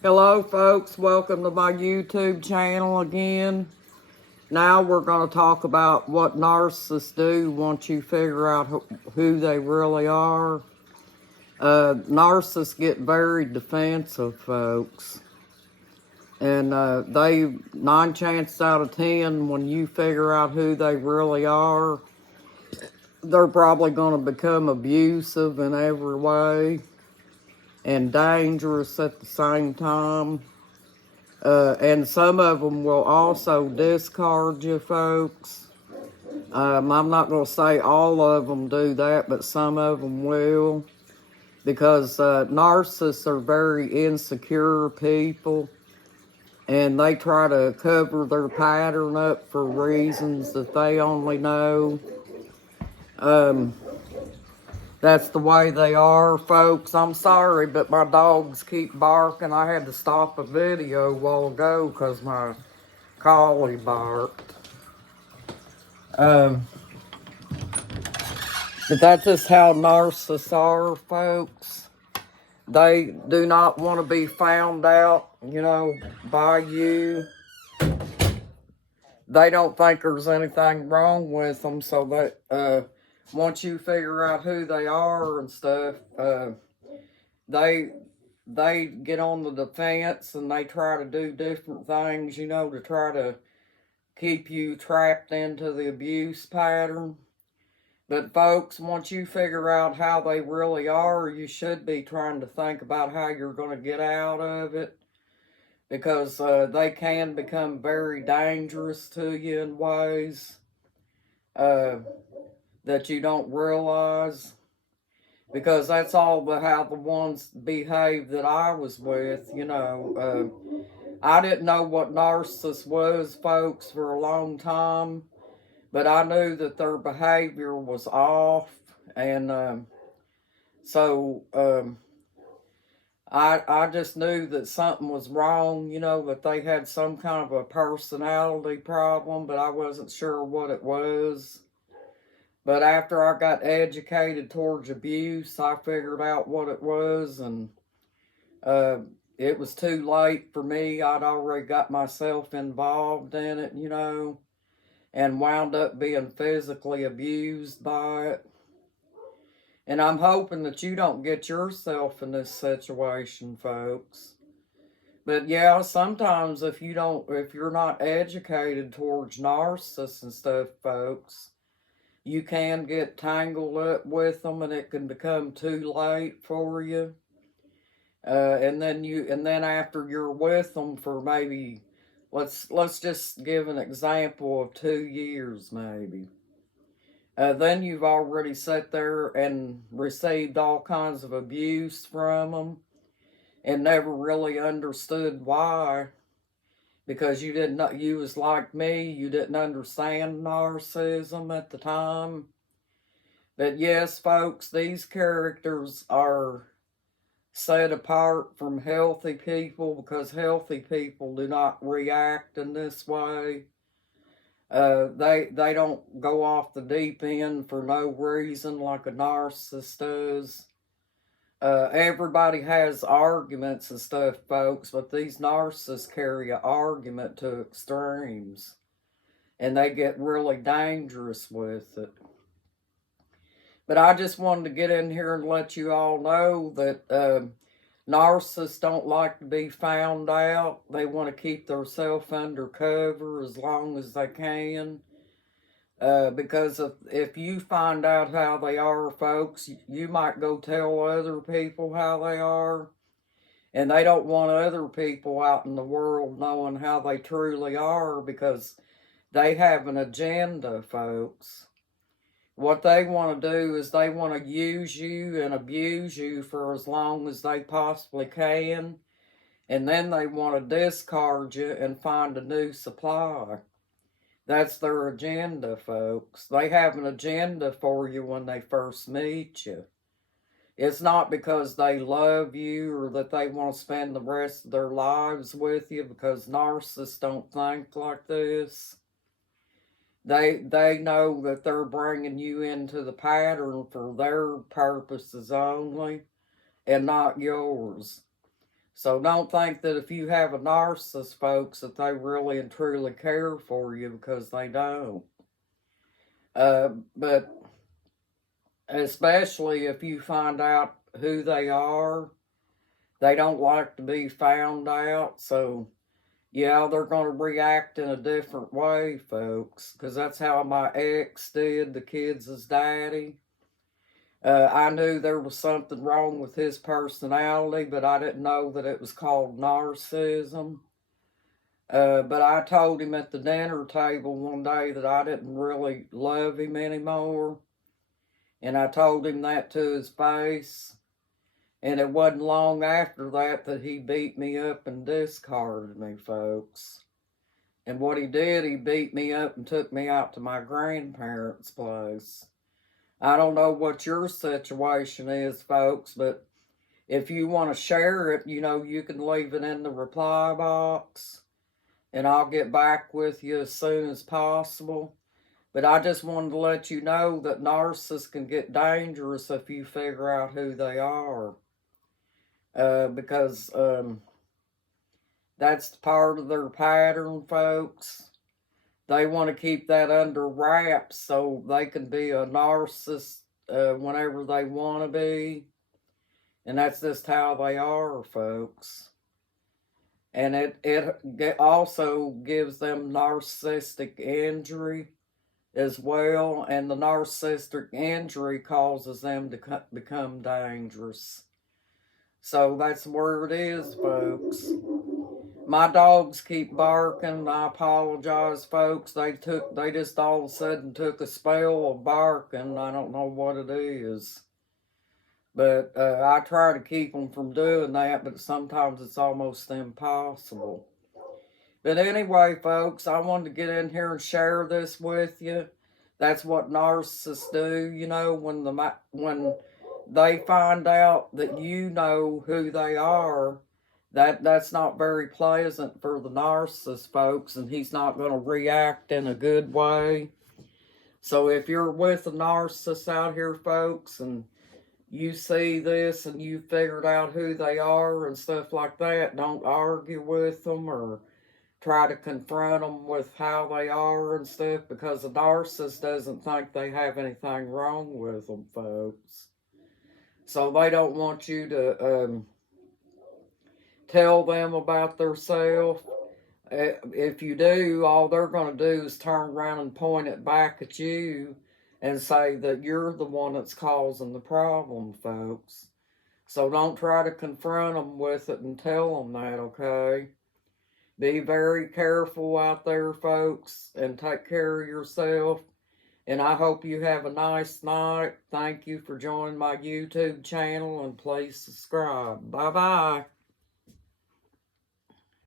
Hello folks, welcome to my YouTube channel again. Now we're going to talk about what narcissists do once you figure out who they really are. Narcissists get very defensive, folks. And they, 9 chances out of 10, when you figure out who they really are, they're probably going to become abusive in every way and dangerous at the same time. And some of them will also discard you, folks. I'm not going to say all of them do that, but some of them will. Because narcissists are very insecure people. And they try to cover their pattern up for reasons that they only know. That's the way they are, folks. I'm sorry, but my dogs keep barking. I had to stop a video a while ago because my collie barked. But that's just how narcissists are, folks. They do not want to be found out, by you. They don't think there's anything wrong with them, so that once you figure out who they are and stuff, they get on the defense and they try to do different things, to try to keep you trapped into the abuse pattern. But folks, once you figure out how they really are, you should be trying to think about how you're going to get out of it. Because they can become very dangerous to you in ways that you don't realize. Because that's all how the ones behave that I was with, I didn't know what narcissist was, folks, for a long time. But I knew that their behavior was off. And so I just knew that something was wrong, that they had some kind of a personality problem, but I wasn't sure what it was. But after I got educated towards abuse, I figured out what it was, and it was too late for me. I'd already got myself involved in it, and wound up being physically abused by it. And I'm hoping that you don't get yourself in this situation, folks. But yeah, sometimes if you're not educated towards narcissists and stuff, folks, you can get tangled up with them and it can become too late for you. And then after you're with them for maybe, let's just give an example of 2 years maybe. Then you've already sat there and received all kinds of abuse from them and never really understood why. Because you was like me, you didn't understand narcissism at the time. But yes, folks, these characters are set apart from healthy people because healthy people do not react in this way. They don't go off the deep end for no reason like a narcissist does. Everybody has arguments and stuff, folks, but these narcissists carry an argument to extremes. And they get really dangerous with it. But I just wanted to get in here and let you all know that narcissists don't like to be found out. They want to keep themselves undercover as long as they can. Because if you find out how they are, folks, you might go tell other people how they are. And they don't want other people out in the world knowing how they truly are because they have an agenda, folks. What they want to do is they want to use you and abuse you for as long as they possibly can. And then they want to discard you and find a new supply. That's their agenda, folks. They have an agenda for you when they first meet you. It's not because they love you or that they want to spend the rest of their lives with you, because narcissists don't think like this. They know that they're bringing you into the pattern for their purposes only and not yours. So don't think that if you have a narcissist, folks, that they really and truly care for you, because they don't. But especially if you find out who they are, they don't like to be found out. So yeah, they're going to react in a different way, folks, because that's how my ex did the kids' daddy. I knew there was something wrong with his personality, but I didn't know that it was called narcissism. But I told him at the dinner table one day that I didn't really love him anymore. And I told him that to his face. And it wasn't long after that he beat me up and discarded me, folks. And what he did, he beat me up and took me out to my grandparents' place. I don't know what your situation is, folks, but if you want to share it, you can leave it in the reply box, and I'll get back with you as soon as possible. But I just wanted to let you know that narcissists can get dangerous if you figure out who they are. Because that's part of their pattern, folks. They want to keep that under wraps so they can be a narcissist whenever they want to be. And that's just how they are, folks. And it also gives them narcissistic injury as well. And the narcissistic injury causes them to become dangerous. So that's where it is, folks. My dogs keep barking. I apologize, folks. They just all of a sudden took a spell of barking. I don't know what it is. But I try to keep them from doing that, but sometimes it's almost impossible. But anyway, folks, I wanted to get in here and share this with you. That's what narcissists do, when they find out that you know who they are. That's not very pleasant for the narcissist, folks, and he's not going to react in a good way. So if you're with a narcissist out here, folks, and you see this and you figured out who they are and stuff like that, don't argue with them or try to confront them with how they are and stuff, because a narcissist doesn't think they have anything wrong with them, folks. So they don't want you to tell them about themselves. If you do, all they're going to do is turn around and point it back at you and say that you're the one that's causing the problem, folks. So don't try to confront them with it and tell them that, okay? Be very careful out there, folks, and take care of yourself. And I hope you have a nice night. Thank you for joining my YouTube channel, and please subscribe. Bye-bye.